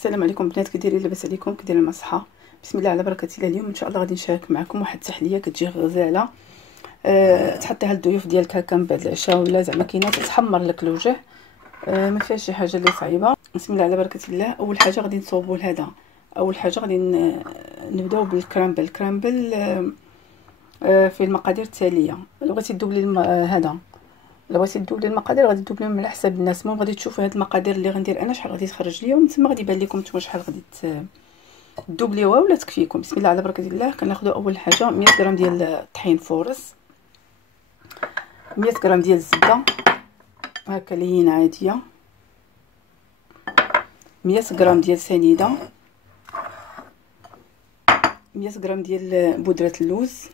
السلام عليكم بنات، كي دايرين؟ لاباس عليكم؟ كي دايرين؟ مع الصحه. بسم الله على بركه الله. اليوم ان شاء الله غادي نشارك معكم واحد التحليه كتجي غزاله. تحطيها للضيوف ديالك هكا من بعد العشاء، ولا زعما كاينات تحمر لك الوجه. ما فيهاش شي حاجه اللي صعيبه. بسم الله على بركه الله. اول حاجه غادي نصوبوا لهذا. اول حاجه غادي نبداو بالكرامبل. في المقادير التاليه. لو بغيتي تدوبلي هذا، لو بغيتي تدوبلي المقادير غادي تدوبليهم على حساب الناس. المهم غادي تشوفوا هاد المقادير اللي غندير انا شحال غادي تخرج ليا، ومن تما غادي يبان لكم نتوما شحال غادي تدوبليوها ولا تكفيكم. بسم الله على بركه الله. كناخذوا اول حاجه 100 غرام ديال الطحين فورس، 100 غرام ديال الزبده هكا لينه عاديه، 100 غرام ديال سنيده، 100 غرام ديال بودره اللوز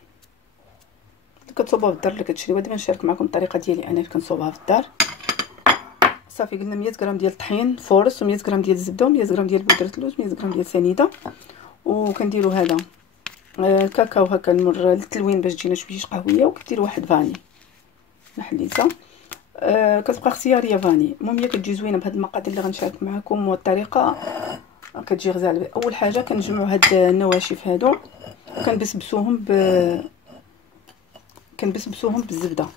اللي كتصوبوها في الدار اللي كتشريوها. دابا نشارك معكم الطريقه ديالي انا اللي كنصوبها في الدار. صافي قلنا 100 غرام ديال الطحين فورس، و100 غرام ديال الزبده، و100 غرام ديال بودره اللوز، 100 غرام ديال سنيده. وكنديروا هذا كاكاو هكا للتلوين باش تجينا شويه قهويه، وكديروا واحد فاني محليته. كتبقى اختياريه فاني. المهم هي كتجي زوينه بهاد المقادير اللي غنشارك معكم، والطريقه كتجي غزاله. اول حاجه كنجمعوا هاد النواشف هادو وكنبسبسوهم بالزبده.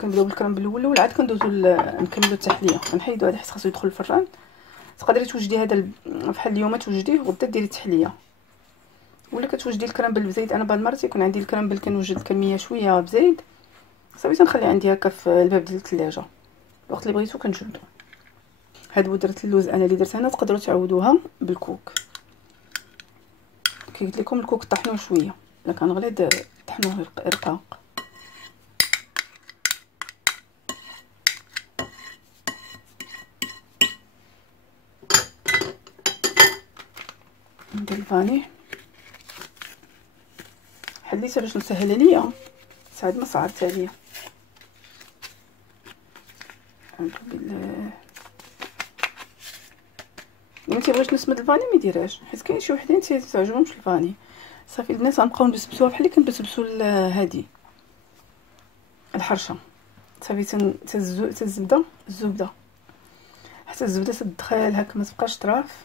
كنبداو بالكرامبل الاول عاد كندوزو نكملوا التحليه. كنحيدوا هذا حيت خاصو يدخل الفران. تقدري توجدي هذا بحال اليوم توجديه غدا ديري التحليه، ولا كتوجدي الكرامبل بزيت. انا بعض المرات يكون عندي الكرامبل كنوجد كميه شويه بزيت، صافي تنخلي عندي هكا في الباب ديال الثلاجه. الوقت اللي بغيتو كنجبدو. هاد بودره اللوز انا اللي درتها هنا، تقدروا تعوضوها بالكوك. كي قلت لكم الكوك طحنوه شويه، الا كان غليظ طحنوه رقاق. ندير الفاني حليتها باش نسهل عليا، ساعد ما صعبت عليا. اعوذ بالله. اللي ما تيبغيش نسمد الفاني ما يديرهاش، حيت كاين شي وحدين تعجبهمش الفاني. صافي البنات غنبقاو نبسبسوها بحال اللي كنبسبسوا هادي الحرشه. صافي الزبده حتى الزبده تدخل هكا ما تبقاش طراف.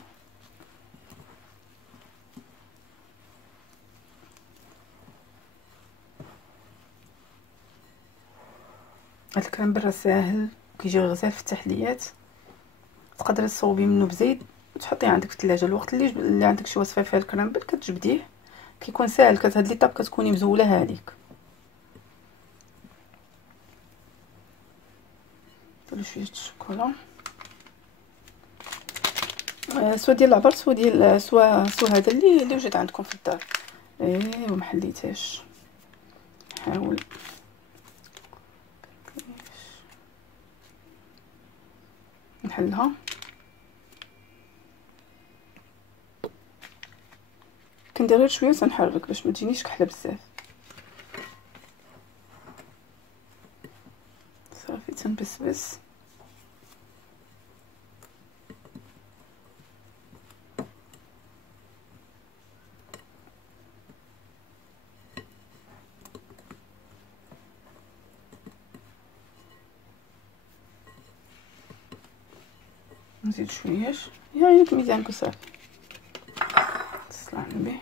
هاد الكرامبل راه ساهل وكيجي غزال في التحليات. تقدري تصوبي منه بزيت وتحطيه عندك في الثلاجه. الوقت اللي عندك شي وصفه فيها الكرامبل كتجبديه، كيكون ساهل. هاد ليطاب كتكوني مزوله هذيك. نديرو شويه الشوكولا، سوا ديال العبر سوا ديال سوا هذا اللي وجد عندكم في الدار. وما حليتهاش. حاول نحلها. كندير غير شويه تنحرك باش ما تجينيش كحله بزاف. صافي تنبسبس. نزيد شويهش يعني ميزانك وصافي. تصلع به.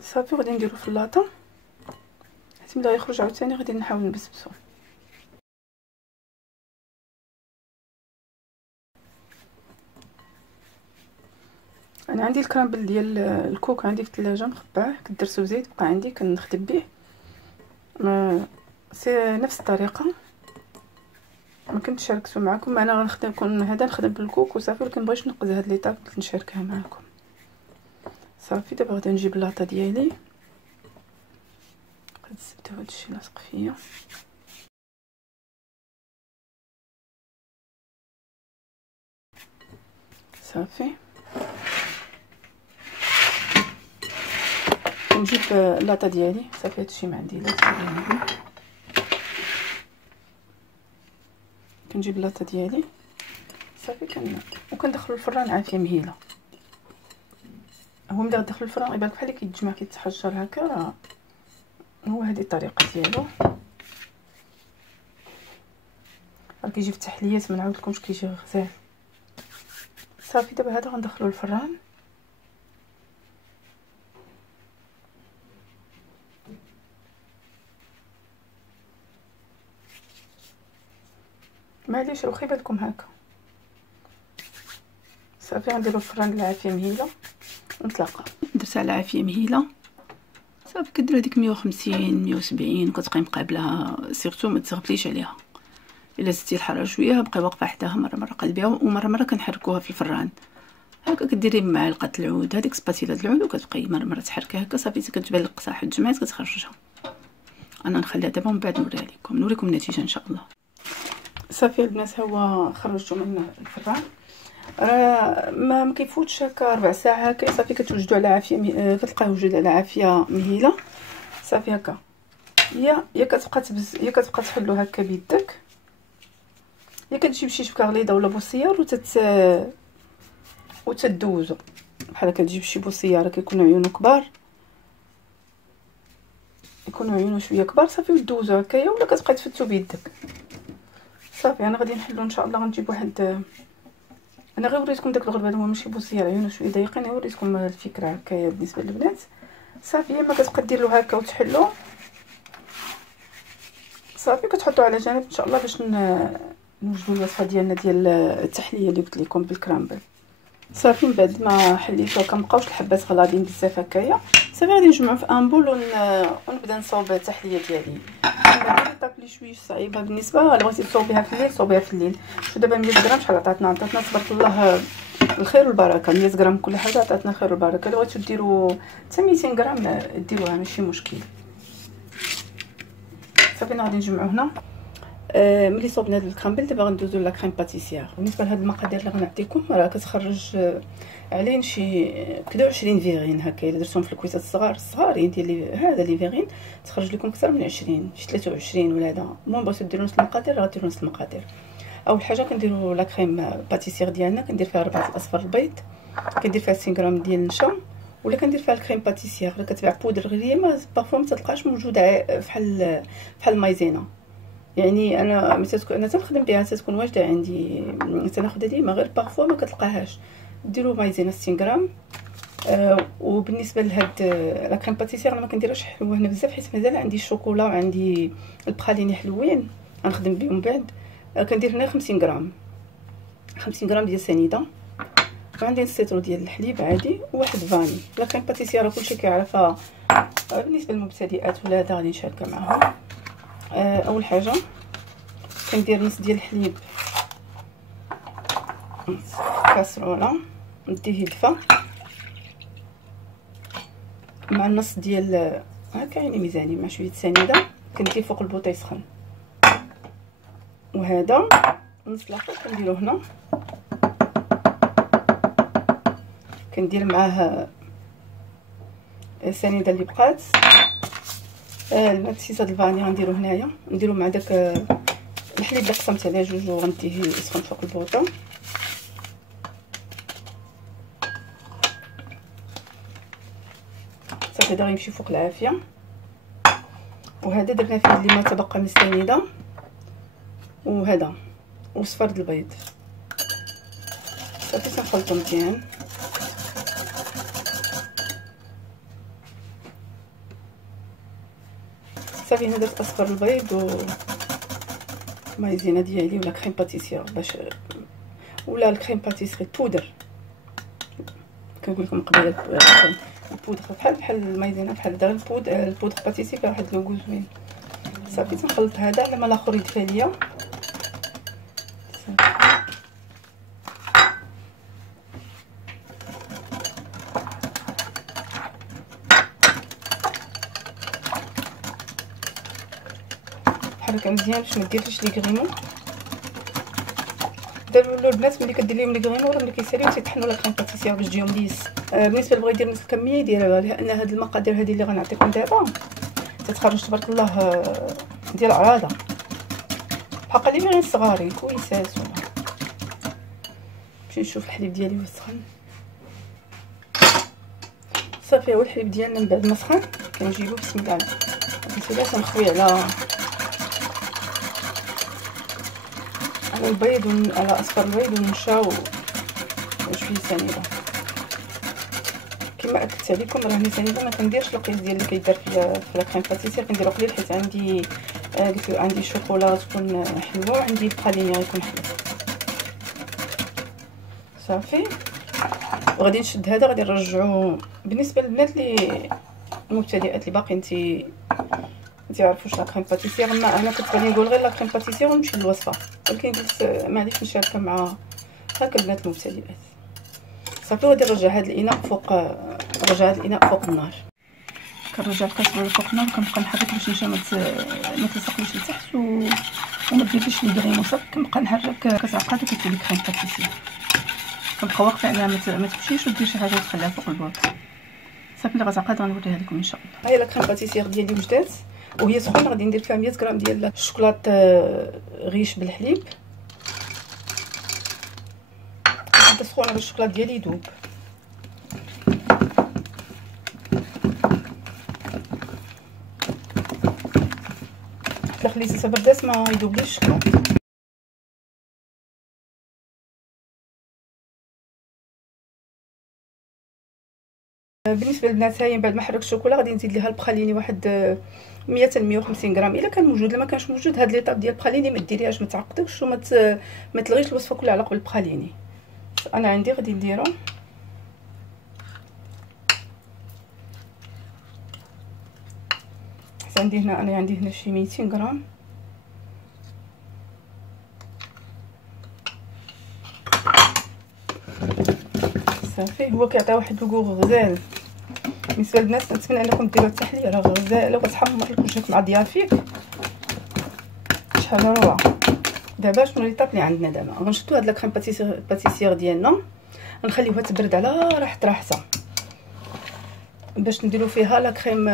صافي غادي نديرو في اللاطه حيت ملي غيخرج عاوتاني غادي نحاول نبسبسو. انا عندي الكرامبل ديال الكوك عندي في الثلاجه مخباه، كدرسو زيت بقى عندي كنخدم به. سي نفس الطريقه. ما كنتش شاركته معكم. انا غنخدم هذا نخدم بالكوك وصافي، ولكن بغيت نقز هاد ليطاب قلت نشاركها معكم. صافي دابا غادي نجيب اللاطه ديالي. قد الزبده هادشي لاصق فيا. صافي كنجيب لاطه ديالي صافي هادشي ما عندي لاطه ديالي. كنجيب لاطه ديالي صافي وكندخلو الفران عافيه مهيله. هو ملي غتدخلو الفران يبان بحال كيتجمع كيتحجر هكا، راه هو هذه الطريقه ديالو. راه كيجي في التحليات ما نعاودلكمش كيجي غزال. صافي دابا هذا غندخلو الفران. معليش واخا يبانلكم هكا. صافي غنديرو الفران العافيه مهيله ونتلاقاو. درت على عافيه مهيله صافي كدير هذيك 150 170 وكتبقاي مقابلها، سيرتو ما تغفليش عليها. الا زدتي الحراره شويه بقاي واقفه حداها، مره قلبيها ومره كنحركوها في الفران هكا. كديري معلقه العود، هذيك سباتيله العود، وكتبقاي مره تحركي هكا صافي. كتبان لك صح تجمعات كتخرجها. انا نخليها دابا ومن بعد نوريكم النتيجه ان شاء الله. صافي البنات هو خرجته من الفران. راه ما كيفوتش هكا 4 ساعات هكا صافي. كتوجدوا على عافيه كتلقاه وجد على عافيه مهيله صافي هكا. يا كتبقى تبز، يا كتبقى تحلو هكا بيدك، يا كتجيب شي شبكه غليظه ولا بوصيار وتدوزو بحال هكا. تجيب شي بوصيار كيكونوا عيونو كبار، يكونوا عيونو شويه كبار صافي، وتدوزو هكايا، ولا كتبقى تفتو بيدك صافي. انا غادي نحلو ان شاء الله. غنجيب واحد، انا غير وريتكم داك الغربال، هو ماشي بوصيار، عيونو شويه ضيقين، وريتكم الفكره هكايا بالنسبه للبنات صافي. ما كتبقى دير له هكا وتحلو صافي. كتحطو على جانب ان شاء الله باش نوجدوا الوصفه ديالنا ديال التحليه اللي قلت لكم بالكرامبل صافي. من بعد ما حليتو كنبقاوش الحبات غلاضين بزاف هكايا صافي. غادي نجمعو في ان بول ونبدا نصاوب التحليه ديالي. طابلي شويه صعيبه بالنسبه الا بغيتي تصوبيها في الليل صوبيها في الليل. شوف دابا 100 غرام شحال عطاتنا تبارك الله الخير والبركه. 100 غرام كل حاجه عطاتنا الخير والبركه. الا بغيتو ديروا حتى 200 غرام ديروها ماشي مشكل صافي. غادي نجمعو هنا. ملي صوبنا هذا الكرامبل دابا غندوزو لا كريم باتيسيير. بالنسبه لهاد المقادير اللي غنعطيكم راه كتخرج عليهم شي كدا 20 فيغين هكا. الا درتهم في الكويتات الصغارين ديال هذا لي فيغين تخرج لكم اكثر من 20 شي 23 ولا هذا. المهم بغيتو ديروا نفس المقادير غديروا نفس المقادير. اول حاجه كنديروا لا كريم باتيسيير ديالنا. كندير فيها 4 الاصفر البيض، كندير فيها 60 غرام ديال النشا، ولا كندير فيها الكريم باتيسيير. راه كتباع بودر غير ما بارفو ما تلقاش موجوده بحال المايزينا. يعني انا تنخدم بها تكون واجده عندي، تناخذها ديما، غير بارفو ما كتلقاهاش. ديروا مايزينا 60 غرام. وبالنسبه لهاد لا كريم باتيسير انا ما كنديرهاش حلوه هنا بزاف، حيت مازال عندي الشوكولا وعندي البخاليني حلوين غنخدم بهم بعد. كندير هنا 50 غرام 50 غرام ديال سنيده، وعندي السيترو ديال الحليب عادي، وواحد فاني. لا كريم باتيسير كلشي كيعرفها بالنسبه للمبتدئات ولا هذا غادي نشاركها معاهم. اول حاجه كندير نص ديال الحليب كاسروله نديه يدفى مع النص ديال هكا يعني ميزاني مع شويه سنيده. كندير فوق البوطه يسخن، وهذا النص الاخر كنديرو هنا. كندير معاه السنيده اللي بقات. السيسه د الفاني غنديرو هنايا، نديرو مع داك الحليب اللي قسمت عليه جوج وغنديه يسخن فوق البوطه. صافي هذا غيمشي فوق العافيه. وهذا درنا فيه اللي ما تبقى من السنيده، وهذا وصفر د البيض. صافي تنخلطو مزيان. صافي هنا درت اصفر البيض ومايزينا ديالي ولا كريم باتيسير باش ولا الكريم باتيسري بودر. كنقول لكم قبل البودر بحال المايزينا بحال دار البودر باتيسي فيها واحد لوغو زوين. صافي تنخلط هذا على ما الاخر يدفى ليا. حركه مزيان باش ما ديرليش لي كريمون. دابا البنات ملي كدير لهم لي غرينور ملي كيساليو تيطحنوا لا كريم باتيسير باش تجيهم ليس. بالنسبه اللي بغى يدير نفس الكميه يديرها، لان هاد المقادير هذه اللي غنعطيكم دابا تتخرج تبارك الله ديال عراضه بحال قليلين صغارين كويسات. نمشي نشوف الحليب ديالي واش سخن. صافي هو الحليب ديالنا من بعد ما سخن كنجيبو بسم الله كنخوي على البيض على اصفر البيض والنشا وشويه سنيده. كما اكدت عليكم راني سنيده ما كنديرش القياس ديال اللي كيدار في لا كريم باتيسير، كنديرو قليل حيت عندي قلت له عندي شوكولا تكون حلوه وعندي البراليني غيكون حلو. صافي وغادي نشد هذا غادي نرجعو. بالنسبه للبنات اللي المبتدئات اللي باقيين تعرفوش لا كريم باتيسير، اما انا كنت غادي نقول غير لا كريم باتيسير ونمشي للوصفه، ولكن قلت ما غاديش نشاركها مع هكا البنات المبتدئات. صافي غادي نرجع هذا الاناء فوق النار. كنرجع الكاسرونه فوق النار وكنبقى نحرك باش النشا ما تلصقليش لتحت وما تجيبليش لي غريمو. صافي كنبقى نحرك كتعقد وكتولي كريم باتيسير. كنبقى واقفه عليها ما تمشيش ودير شي حاجه تخليها فوق البوط. صافي اللي غتعقد غنوريها لكم ان شاء الله. هاهي لا كريم باتيسير ديالي وجدات وهي سخونه. غادي ندير فيها 100 غرام ديال الشوكولات غيش بالحليب. غادي سخونه باش الشوكولات ديالي يذوب. حتى خليتها بردات ما يذوبليش الشوكولات. بالنسبه للبنات هاي من بعد ما حركت الشوكولا غادي نزيد ليها البخاليني واحد 100 حتى 150 غرام الا كان موجود. لما كانش موجود هاد ليطاب ديال البخاليني ما ديريهاش، ما تعقدوش وما تلغيش الوصفه كلها على قبل البخاليني. انا عندي غادي نديرو عندي هنا انا عندي هنا شي 200 غرام. صافي هو كيعطي واحد الكو غزال. بالنسبه للبنات كنتمنى انكم ديروا التحليه راه غزاله وكتحمر لك وجهك مع ضيافيك شحال روعه. دابا شنو ليطاب اللي عندنا دابا غنشدو هاد لا كريم باتيسير ديالنا نخليوها تبرد على راحتها باش نديرو فيها لا كريم.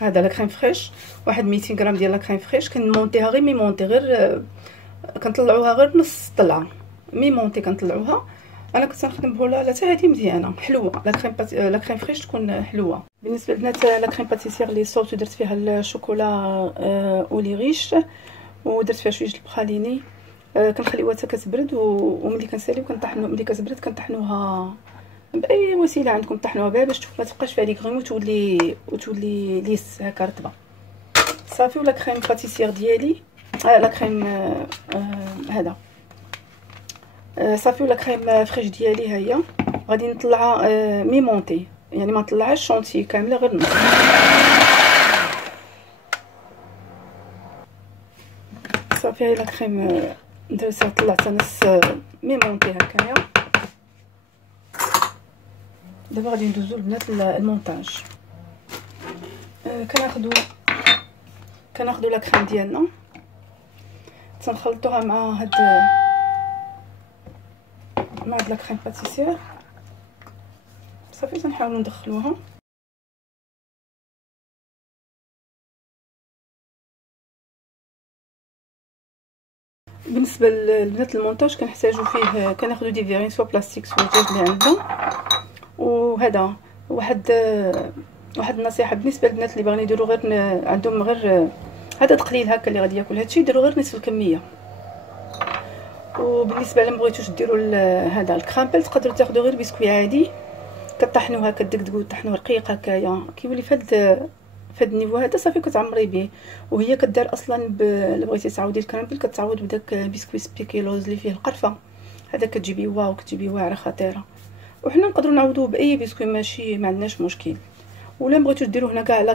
هذا لا كريم فريش واحد 200 غرام ديال لا كريم فريش كنمونطيها غير ميمونطي غير كنطلعوها غير نص طلعه ميمونطي كنطلعوها. انا كنت نخدم بولا حتى هذه مزيانه حلوه لا كريم فريش تكون حلوه. بالنسبه للبنات لا كريم باتيسير لي صوت درت فيها الشوكولا اولي غيش ودرت فيها شويه البخاليني. كنخليوها حتى كتبرد وملي كنساليو كنطحنوا ملي كتبرد كنطحنوها باي وسيله عندكم طحنوها بها باش ما تبقاش فيها لي كريم وتولي ليس هكا رطبه. صافي ولا كريم باتيسير ديالي لا كريم هذا صافي ولا كريم فريش ديالي ها هي غادي نطلعها ميمونطي يعني ما نطلعهاش شونتي كامله غير نص. صافي هاي لا كريم درتها طلعتها نص ميمونطي هكايا. دابا غادي ندوزو البنات المونتاج. كناخذوا لا كريم ديالنا تنخلطوها مع هاد لا كريم باتيسير. صافي تنحاولوا ندخلوها بالنسبه للبنات المونتاج كنحتاجوا فيه كناخذوا دي فيرين سوا بلاستيك سوا جاز اللي عندنا. وهذا واحد النصيحه بالنسبه للبنات اللي باغيين يديروا غير عندهم غير هذا تقليل هكا اللي غادي ياكل هادشي ديروا غير نصف الكميه. وبالنسبه لما بغيتوش ديروا هذا الكرامبل تقدروا تاخذوا غير بسكوي عادي كطحنوها كدقدقوا طحنوه رقيق هكايا كيولي فهاد النيفو هذا صافي كتعمري به. وهي كدار اصلا الا بغيتي تعوضي الكرامبل كتعوض بداك البسكوي سبيكيلوز اللي فيه القرفه هذا كتجيبيه واو كتجيبيه واعره خطيره. وحنا نقدروا نعوضوه باي بسكوي ماشي ما عندناش مشكل. ولا بغيتو ديروا هنا كاع لا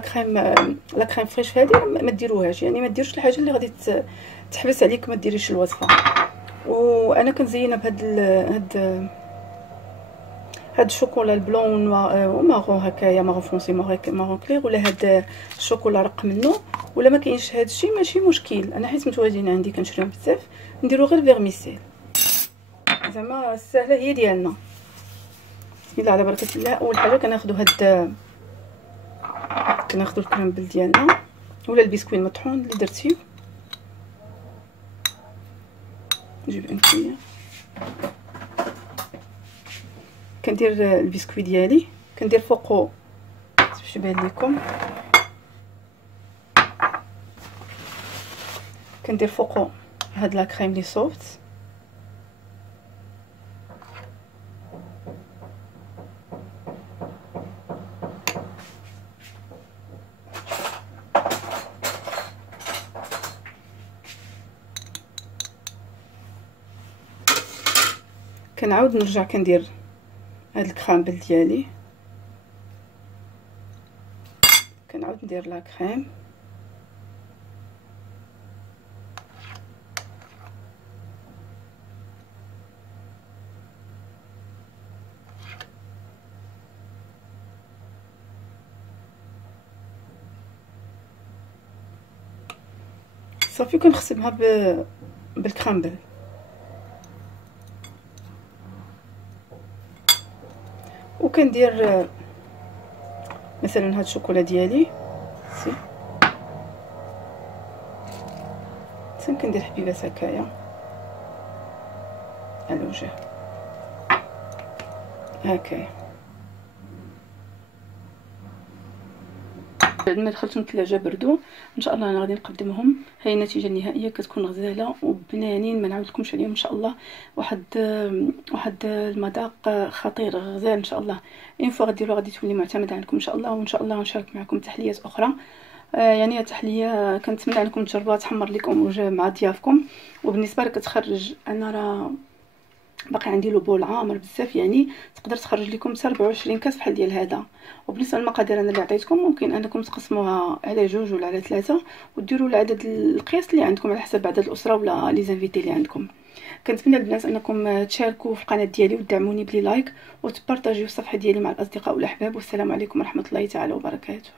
كريم فريش هذه ما ديروهاش يعني ما ديروش الحاجه اللي غادي تحبس عليك ما ديريش الوصفه. وانا كنزينها بهاد الشوكولا البلون ومارون هكايا مارون فونسي مارون كلير ولا هاد الشوكولا رق منه. ولا ما كاينش هادشي ماشي مشكل. انا حيت متواجدين عندي كنشريهم بزاف نديرو غير فيرميسيل. زعما السهله هي ديالنا. بسم الله على بركه الله. اول حاجه كناخذوا كناخذوا الكرامبل ديالنا ولا البسكوي المطحون اللي درتيه. نجيب انكيه كندير البسكوي ديالي، كندير فوقو باش يبان لكم، كندير فوقو هاد لا كريم لي سوفت. كنعاود نرجع كندير هاد الكرامبل ديالي، كنعاود ندير لا كريم صافي. كنخصمها بالكرامبل. وكندير مثلا هاد الشوكولا ديالي كندير حبيبات هكايا على الوجه هكايا. بعد ما دخلتهم الثلاجه بردوا ان شاء الله انا غادي نقدمهم. هاي النتيجه النهائيه، كتكون غزاله وبنانين، ما نعاودلكمش عليهم ان شاء الله. واحد المذاق خطير غزال ان شاء الله. اين فوا غديروها غادي تولي معتمده عندكم ان شاء الله. وان شاء الله غنشارك معكم تحليات اخرى. يعني تحليه كنتمنى انكم تجربوها، تحمر لكم وجه مع ضيافكم. وبالنسبه لك تخرج، انا راه باقي عندي لو بول عامر بزاف، يعني تقدر تخرج لكم حتى 24 كاس بحال ديال هذا. وبالنسبه للمقادير انا اللي عطيتكم ممكن انكم تقسموها على 2 ولا على 3 وديروا العدد القياس اللي عندكم على حسب عدد الاسره ولا لي زانفيتي اللي عندكم. كنتمنى البنات انكم تشاركوا في القناه ديالي وتدعموني بلي لايك وتبارطاجيو الصفحه ديالي مع الاصدقاء والاحباب. والسلام عليكم ورحمه الله تعالى وبركاته.